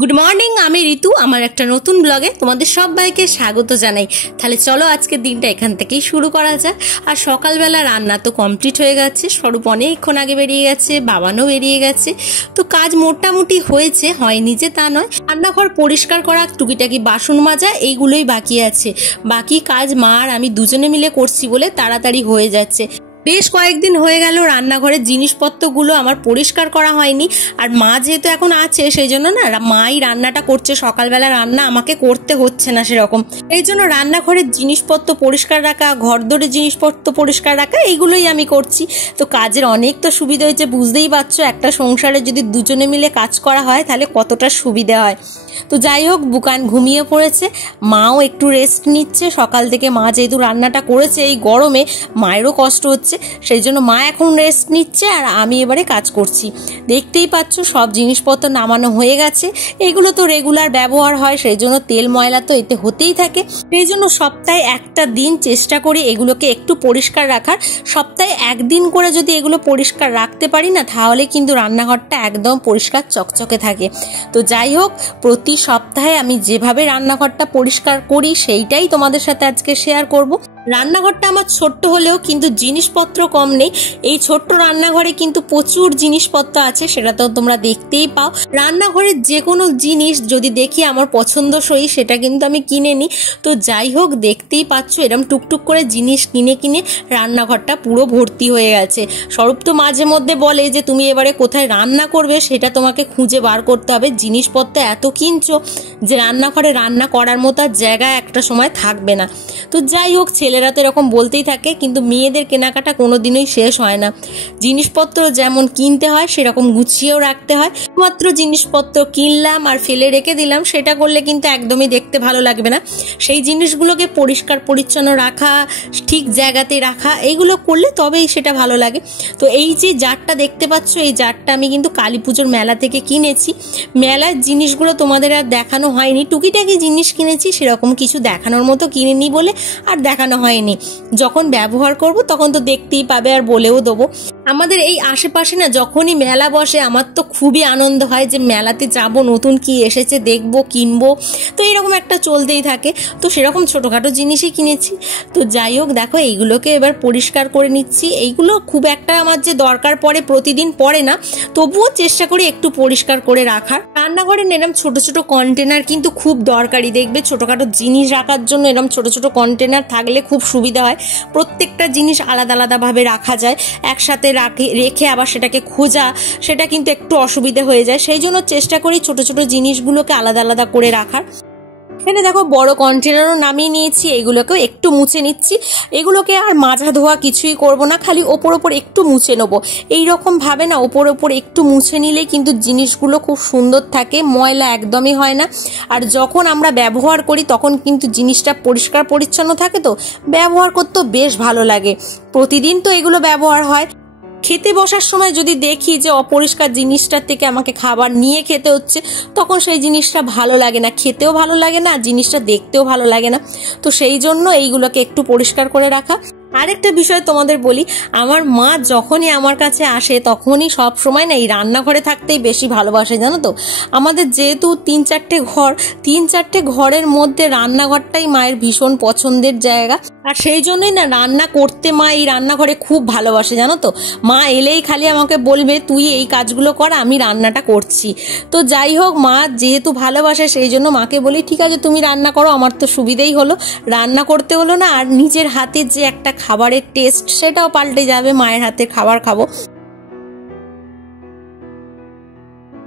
Good morning, আমি ঋতু। আমার একটা নতুন ব্লগে তোমাদের সবাইকে স্বাগত জানাই। তাহলে চলো আজকের দিনটা এখান থেকেই শুরু করা যাক। আর সকালবেলা রান্না তো কমপ্লিট হয়ে গেছে, স্বরূপ অনেকক্ষণ আগে বেরিয়ে গেছে, বাবানও বেরিয়ে গেছে। তো কাজ মোটামুটি হয়েছে, হয়নি যে তা নয়। রান্নাঘর পরিষ্কার করা, টুকিটাকি বাসন মাজা, এইগুলোই বাকি আছে। বাকি কাজ মা আর আমি দুজনে মিলে করছি বলে তাড়াতাড়ি হয়ে যাচ্ছে। বেশ কয়েকদিন হয়ে গেল রান্নাঘরের জিনিসপত্রগুলো আমার পরিষ্কার করা হয়নি। আর মা যেহেতু এখন আছে সেই জন্য না মাই রান্নাটা করছে, সকালবেলা রান্না আমাকে করতে হচ্ছে না সেরকম। এই জন্য রান্নাঘরের জিনিসপত্র পরিষ্কার রাখা, ঘরদোরের জিনিসপত্র পরিষ্কার রাখা, এইগুলোই আমি করছি। তো কাজের অনেক তো সুবিধা হয়েছে, বুঝতেই পারছো একটা সংসারে যদি দুজনে মিলে কাজ করা হয় তাহলে কতটা সুবিধা হয়। তো যাই হোক, বুকান ঘুমিয়ে পড়েছে, মাও একটু রেস্ট নিচ্ছে। সকাল থেকে মা যেহেতু রান্নাটা করেছে, এই গরমে মায়েরও কষ্ট হচ্ছে, সেই জন্য মা এখন রেস্ট নিচ্ছে আর আমি এবারে কাজ করছি। দেখতেই পাচ্ছ সব জিনিসপত্র নামানো হয়ে গেছে। এগুলো তো রেগুলার ব্যবহার হয়, সেই জন্য তেল ময়লা তো এতে হতেই থাকে। সেই জন্য সপ্তাহে একটা দিন চেষ্টা করি এগুলোকে একটু পরিষ্কার রাখার। সপ্তাহে একদিন করে যদি এগুলো পরিষ্কার রাখতে পারি না, তাহলে কিন্তু রান্নাঘরটা একদম পরিষ্কার চকচকে থাকে। তো যাই হোক, প্রতি সপ্তাহে আমি যেভাবে রান্নাঘরটা পরিষ্কার করি সেইটাই তোমাদের সাথে আজকে শেয়ার করব। রান্নাঘরটা আমার ছোট্ট হলেও কিন্তু জিনিসপত্র কম নেই। এই ছোট্ট রান্নাঘরে কিন্তু প্রচুর জিনিসপত্র আছে, সেটা তো তোমরা দেখতেই পাও। রান্নাঘরের যে কোনো জিনিস যদি দেখি আমার পছন্দসই, সেটা কিন্তু আমি কিনে নিই। তো যাই হোক, দেখতেই পাচ্ছ এরকম টুকটুক করে জিনিস কিনে কিনে রান্নাঘরটা পুরো ভর্তি হয়ে গেছে। স্বরূপ তো মাঝে মধ্যে বলে যে তুমি এবারে কোথায় রান্না করবে সেটা তোমাকে খুঁজে বার করতে হবে, জিনিসপত্র এত কিনছো যে রান্নাঘরে রান্না করার মতো জায়গা একটা সময় থাকবে না। তো যাই হোক, ছেলেরা তো এরকম বলতেই থাকে, কিন্তু মেয়েদের কেনাকাটা কোনোদিনই শেষ হয় না। জিনিসপত্র যেমন কিনতে হয় সেরকম গুছিয়েও রাখতে হয়। মাত্র জিনিসপত্র কিনলাম আর ফেলে রেখে দিলাম, সেটা করলে কিন্তু একদমই দেখতে ভালো লাগবে না। সেই জিনিসগুলোকে পরিষ্কার পরিচ্ছন্ন রাখা, ঠিক জায়গাতে রাখা, এইগুলো করলে তবেই সেটা ভালো লাগে। তো এই যে জারটা দেখতে পাচ্ছ, এই জারটা আমি কিন্তু কালী পুজোর মেলা থেকে কিনেছি। মেলার জিনিসগুলো তোমাদের আর দেখানো হয়নি, টুকিটাকি জিনিস কিনেছি, সেরকম কিছু দেখানোর মতো কিনিনি বলে আর দেখানো হয়নি। যখন ব্যবহার করব তখন তো দেখতেই পাবে আর বলেও দেবো। আমাদের এই আশেপাশে না যখনই মেলা বসে আমার তো খুবই আনন্দ হয় যে মেলাতে যাব, নতুন কি এসেছে দেখবো, কিনবো। তো এরকম একটা চলতেই থাকে। তো সেরকম ছোটোখাটো জিনিসই কিনেছি। তো যাই হোক, দেখো এইগুলোকে এবার পরিষ্কার করে নিচ্ছি। এইগুলো খুব একটা আমার যে দরকার পড়ে প্রতিদিন পড়ে না, তবুও চেষ্টা করি একটু পরিষ্কার করে রাখার। রান্নাঘরে এরম ছোট ছোট কন্টেনার কিন্তু খুব দরকারি। দেখবে ছোটোখাটো জিনিস রাখার জন্য এরম ছোট ছোট কন্টেনার থাকলে খুব সুবিধা হয়। প্রত্যেকটা জিনিস আলাদা আলাদাভাবে রাখা যায়, একসাথে রেখে আবার সেটাকে খোঁজা, সেটা কিন্তু একটু অসুবিধা হয়ে যায়। সেই জন্য চেষ্টা করি ছোট ছোট জিনিসগুলোকে আলাদা আলাদা করে রাখার। এখানে দেখো বড় কন্টেনারও নামিয়ে নিয়েছি, এগুলোকেও একটু মুছে নিচ্ছি। এগুলোকে আর মাজা ধোয়া কিছুই করব না, খালি ওপর ওপর একটু মুছে নেবো। এইরকম ভাবে না ওপর ওপর একটু মুছে নিলে কিন্তু জিনিসগুলো খুব সুন্দর থাকে, ময়লা একদমই হয় না। আর যখন আমরা ব্যবহার করি তখন কিন্তু জিনিসটা পরিষ্কার পরিচ্ছন্ন থাকে, তো ব্যবহার করতেও বেশ ভালো লাগে। প্রতিদিন তো এগুলো ব্যবহার হয়। খেতে বসার সময় যদি দেখি যে অপরিষ্কার জিনিসটার থেকে আমাকে খাবার নিয়ে খেতে হচ্ছে, তখন সেই জিনিসটা ভালো লাগে না, খেতেও ভালো লাগে না, জিনিসটা দেখতেও ভালো লাগে না। তো সেই জন্য এইগুলোকে একটু পরিষ্কার করে রাখা। আরেকটা বিষয় তোমাদের বলি, আমার মা যখনই আমার কাছে আসে তখনই সব সময় না এই রান্নাঘরে থাকতেই বেশি ভালোবাসে, জানো তো। আমাদের যেহেতু 3-4টে ঘর, 3-4টে ঘরের মধ্যে রান্নাঘরটাই মায়ের ভীষণ পছন্দের জায়গা। আর সেই জন্যই না রান্না করতে মা এই রান্নাঘরে খুব ভালোবাসে, জানো তো। মা এলেই খালি আমাকে বলবে তুই এই কাজগুলো কর, আমি রান্নাটা করছি। তো যাই হোক, মা যেহেতু ভালোবাসে সেই জন্য মাকে বলি ঠিক আছে তুমি রান্না করো, আমার তো সুবিধেই হলো, রান্না করতে হলো না। আর নিজের হাতের যে একটা খাবারের টেস্ট সেটাও পাল্টে যাবে, মায়ের হাতে খাবার খাবো।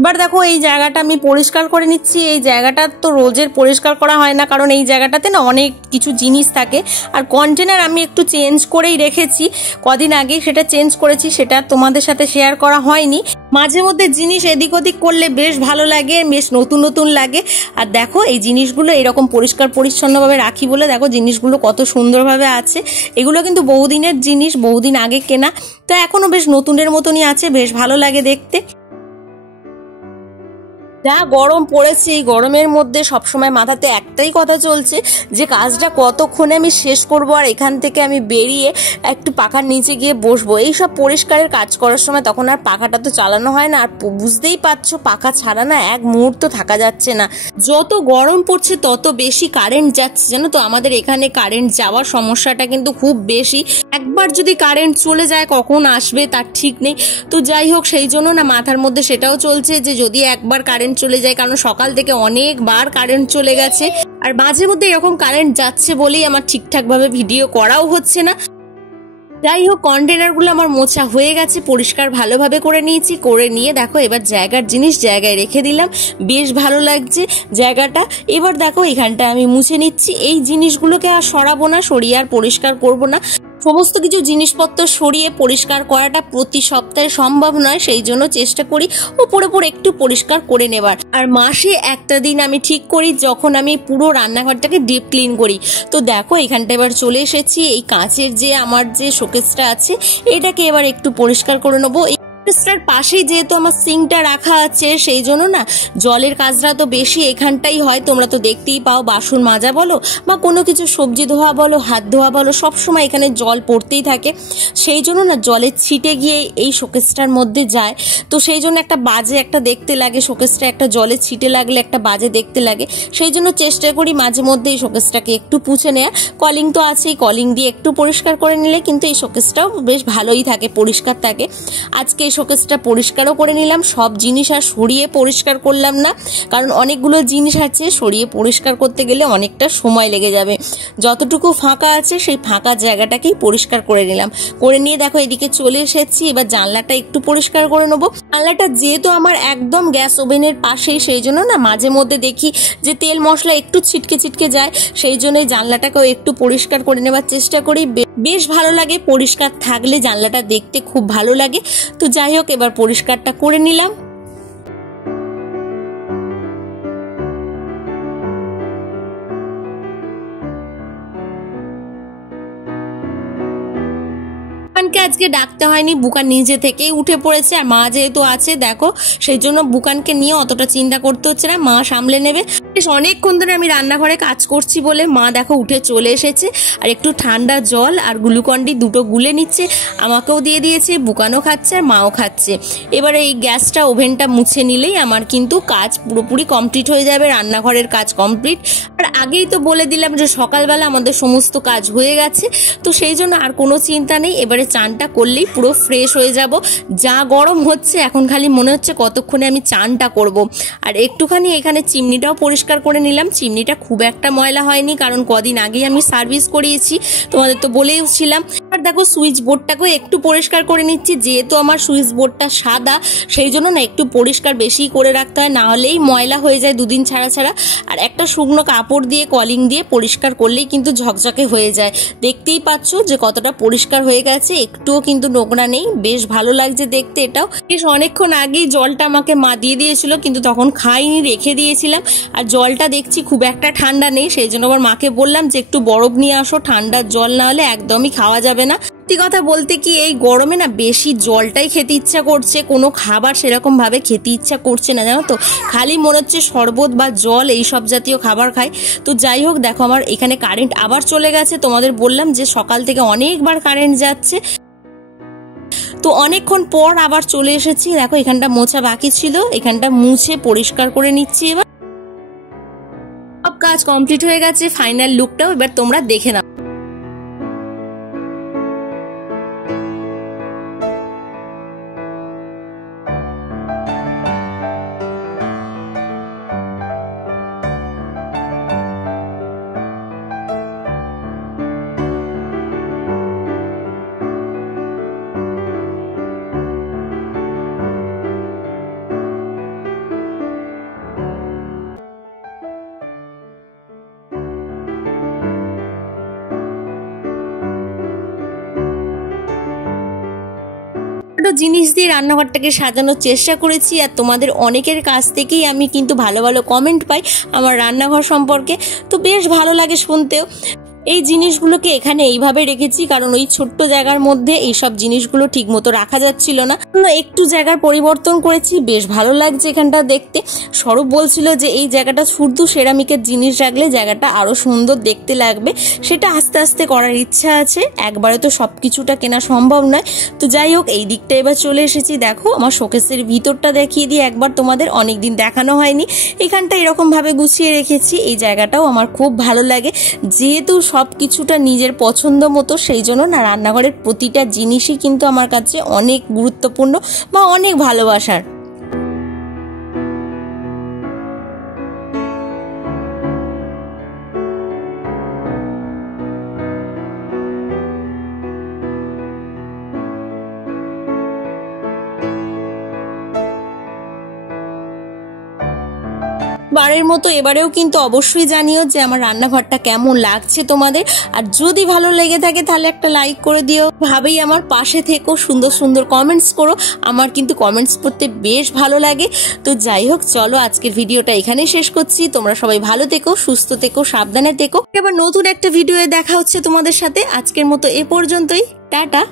এবার দেখো এই জায়গাটা আমি পরিষ্কার করে নিচ্ছি। এই জায়গাটা তো রোজের পরিষ্কার করা হয় না, কারণ এই জায়গাটাতে না অনেক কিছু জিনিস থাকে। আর কন্টেনার আমি একটু চেঞ্জ করেই রেখেছি, কদিন আগে সেটা চেঞ্জ করেছি, সেটা তোমাদের সাথে শেয়ার করা হয়নি। মাঝে মধ্যে জিনিস এদিক ওদিক করলে বেশ ভালো লাগে, বেশ নতুন নতুন লাগে। আর দেখো এই জিনিসগুলো এরকম পরিষ্কার পরিচ্ছন্নভাবে রাখি বলে দেখো জিনিসগুলো কত সুন্দরভাবে আছে। এগুলো কিন্তু বহুদিনের জিনিস, বহুদিন আগে কেনা, তো এখনো বেশ নতুনের মতনই আছে, বেশ ভালো লাগে দেখতে। যা গরম পড়েছে, এই গরমের মধ্যে সবসময় মাথাতে একটাই কথা চলছে যে কাজটা কতক্ষণে আমি শেষ করব আর এখান থেকে আমি বেরিয়ে একটু পাখার নিচে গিয়ে বসবো। এই সব পরিষ্কারের কাজ করার সময় তখন আর পাখাটা তো চালানো হয় না, আর বুঝতেই পারছো পাখা ছাড়া না এক মুহূর্ত থাকা যাচ্ছে না। যত গরম পড়ছে তত বেশি কারেন্ট যাচ্ছে, জানো তো আমাদের এখানে কারেন্ট যাওয়ার সমস্যাটা কিন্তু খুব বেশি। একবার যদি কারেন্ট চলে যায় কখন আসবে তার ঠিক নেই। তো যাই হোক, সেই জন্য না মাথার মধ্যে সেটাও চলছে যে যদি একবার কারেন্ট চলে যায়, কারণ সকাল থেকে অনেকবার কারেন্ট চলে গেছে আর মাঝে মধ্যে এরকম কারেন্ট যাচ্ছে বলেই আমার ঠিকঠাক ভাবে ভিডিও করাও হচ্ছে না। যাই হোক, কন্টেনারগুলো আমার মোছা হয়ে গেছে, পরিষ্কার ভালোভাবে করে নিয়েছি। করে নিয়ে দেখো এবার জায়গার জিনিস জায়গায় রেখে দিলাম, বেশ ভালো লাগছে জায়গাটা। এবার দেখো এখানটা আমি মুছে নিচ্ছি। এই জিনিসগুলোকে আর সরাবো না, সরিয়ে আর পরিষ্কার করবো না। সমস্ত কিছু জিনিসপত্র সরিয়ে পরিষ্কার করাটা প্রতি সপ্তাহে সম্ভব নয়, সেই জন্য চেষ্টা করি উপরে উপরে একটু পরিষ্কার করে নেবার। আর মাসে একটা দিন আমি ঠিক করি যখন আমি পুরো রান্নাঘরটাকে ডিপ ক্লিন করি। তো দেখো এখানটা এবার চলে এসেছি। এই কাঁচের যে আমার যে শোকেসটা আছে এটাকে এবার একটু পরিষ্কার করে নেবো। শোকেসটার পাশেই যেহেতু আমার সিঙ্কটা রাখা আছে সেই জন্য না জলের কাজটা তো বেশি এখানটাই হয়। তোমরা তো দেখতেই পাও, বাসন মাজা বলো বা কোনো কিছু সবজি ধোয়া বলো, হাত ধোয়া বলো, সবসময় এখানে জল পড়তেই থাকে। সেই জন্য না জলের ছিটে গিয়ে এই শোকেসটার মধ্যে যায়, তো সেই জন্য একটা বাজে একটা দেখতে লাগে। শোকেসটা একটা জলের ছিটে লাগলে একটা বাজে দেখতে লাগে, সেই জন্য চেষ্টা করি মাঝে মধ্যে এই শোকেসটাকে একটু পুছে নেওয়া। কলিং তো আছেই, কলিং দিয়ে একটু পরিষ্কার করে নিলে কিন্তু এই শোকেসটাও বেশ ভালোই থাকে, পরিষ্কার থাকে। আজকে শোকেসটা পরিষ্কারও করে নিলাম। সব জিনিস আর সরিয়ে পরিষ্কার করলাম না, কারণ অনেকগুলো জিনিস আছে, সরিয়ে পরিষ্কার করতে গেলে অনেকটা সময় লেগে যাবে। যতটুকু ফাঁকা আছে সেই ফাঁকা জায়গাটাকেই পরিষ্কার করে নিলাম। করে নিয়ে দেখো এদিকে চলে এসেছি। এবার জানলাটা একটু পরিষ্কার করে নেবো। জানলাটা যেহেতু আমার একদম গ্যাস ওভেনের পাশেই, সেই জন্য না মাঝে মধ্যে দেখি যে তেল মশলা একটু ছিটকে ছিটকে যায়, সেই জন্য জানলাটাকেও একটু পরিষ্কার করে নেবার চেষ্টা করি। বেশ ভালো লাগে পরিষ্কার থাকলে, জানলাটা দেখতে খুব ভালো লাগে। তো যাই হোক, এবার পরিষ্কারটা করে নিলাম। বুকানকে আজকে ডাকতে হয়নি, বুকান নিজে থেকেই উঠে পড়েছে। আর মা যেহেতু আছে দেখো, সেই জন্য বুকানকে নিয়ে অতটা চিন্তা করতে হচ্ছে না, মা সামলে নেবে। বেশ অনেকক্ষণ ধরে আমি রান্নাঘরে কাজ করছি বলে মা দেখো উঠে চলে এসেছে, আর একটু ঠান্ডা জল আর গ্লুকন্ডি দুটো গুলে নিচ্ছে, আমাকেও দিয়ে দিয়েছে, বুকানও খাচ্ছে আর মাও খাচ্ছে। এবারে এই গ্যাসটা ওভেনটা মুছে নিলেই আমার কিন্তু কাজ পুরোপুরি কমপ্লিট হয়ে যাবে, রান্নাঘরের কাজ কমপ্লিট। আর আগেই তো বলে দিলাম যে সকালবেলা আমাদের সমস্ত কাজ হয়ে গেছে, তো সেই জন্য আর কোনো চিন্তা নেই। এবারে চানটা করলেই পুরো ফ্রেশ হয়ে যাব। যা গরম হচ্ছে এখন খালি মনে হচ্ছে কতক্ষণে আমি চানটা করব। আর একটুখানি এখানে চিমনিটাও পরিষ্কার করে নিলাম। চিমনিটা খুব একটা ময়লা হয়নি, কারণ কদিন আগেই আমি সার্ভিস করিয়েছি, তোমাদের তো বলেইছিলাম। আর দেখো সুইচ বোর্ডটাকেও একটু পরিষ্কার করে নিচ্ছি, যেহেতু আমার সুইচ বোর্ডটা সাদা সেই জন্য না একটু পরিষ্কার বেশি করে রাখতে হয়, না হলেই ময়লা হয়ে যায় দুদিন ছাড়া ছাড়া। আর একটা শুকনো কাপড় দিয়ে কলিং দিয়ে পরিষ্কার করলেই কিন্তু ঝকঝকে হয়ে যায়। দেখতেই পাচ্ছ যে কতটা পরিষ্কার হয়ে গেছে, একটুও কিন্তু নোংরা নেই, বেশ ভালো লাগছে দেখতে। এটাও বেশ অনেকক্ষণ আগেই জলটা আমাকে মা দিয়ে দিয়েছিল, কিন্তু তখন খাইনি, রেখে দিয়েছিলাম। আর জলটা দেখছি খুব একটা ঠান্ডা নেই, সেই জন্য আমার মাকে বললাম যে একটু বরফ নিয়ে আসো, ঠান্ডার জল না হলে একদমই খাওয়া যাবে না। সত্যি কথা বলতে কি এই গরমে না বেশি জলটাই খেতে ইচ্ছা করছে, কোনো খাবার সেরকম ভাবে খেতে ইচ্ছা করছে না, জানো তো, খালি মনে হচ্ছে শরবত বা জল এই সব জাতীয় খাবার খাই। তো যাই হোক, দেখো আমার এখানে কারেন্ট আবার চলে গেছে। তোমাদের বললাম যে সকাল থেকে অনেকবার কারেন্ট যাচ্ছে, তো অনেকক্ষণ পর আবার চলে এসেছি। দেখো এখানটা মোছা বাকি ছিল, এখানটা মুছে পরিষ্কার করে নিচ্ছি। এবার সব কাজ কমপ্লিট হয়ে গেছে, ফাইনাল লুকটাও এবার তোমরা দেখে নাও। জিনিস দিয়ে রান্নাঘরটাকে সাজানোর চেষ্টা করেছি, আর তোমাদের অনেকের কাছ থেকেই আমি কিন্তু ভালো ভালো কমেন্ট পাই আমার রান্নাঘর সম্পর্কে, তো বেশ ভালো লাগে শুনতেও। এই জিনিসগুলোকে এখানে এইভাবে রেখেছি কারণ ওই ছোট্ট জায়গার মধ্যে এইসব জিনিসগুলো ঠিক মতো রাখা যাচ্ছিল না। একটু জায়গার পরিবর্তন করেছি, বেশ ভালো লাগছে এখানটা দেখতে। স্বরূপ বলছিল যে এই জায়গাটা শুধু সেরামিকের জিনিস রাখলে জায়গাটা আরো সুন্দর দেখতে লাগবে, সেটা আস্তে আস্তে করার ইচ্ছা আছে, একবারে তো সবকিছুটা কেনা সম্ভব নয়। তো যাই হোক, এই দিকটা এবার চলে এসেছি। দেখো আমার শোকেসের ভিতরটা দেখিয়ে দিই একবার তোমাদের, অনেকদিন দেখানো হয়নি। এখানটা এরকম ভাবে গুছিয়ে রেখেছি, এই জায়গাটাও আমার খুব ভালো লাগে, যেহেতু সব কিছুটা নিজের পছন্দ মতো, সেই জন্য না রান্নাঘরের প্রতিটা জিনিসই কিন্তু আমার কাছে অনেক গুরুত্বপূর্ণ বা অনেক ভালোবাসার। বারের মতো এবারেও কিন্তু অবশ্যই জানিও যে আমার রান্নাঘরটা কেমন লাগছে তোমাদের, আর যদি ভালো লেগে থাকে তাহলে একটা লাইক করে দিও, ভাবেই আমার পাশে থেকো, সুন্দর সুন্দর কমেন্টস করো, আমার কিন্তু কমেন্টস করতে বেশ ভালো লাগে। তো যাই হোক, চলো আজকের ভিডিওটা এখানেই শেষ করছি। তোমরা সবাই ভালো থেকো, সুস্থ থেকো, সাবধানে থেকো। এবার নতুন একটা ভিডিওয়ে দেখা হচ্ছে তোমাদের সাথে। আজকের মতো এ পর্যন্তই, টাটা।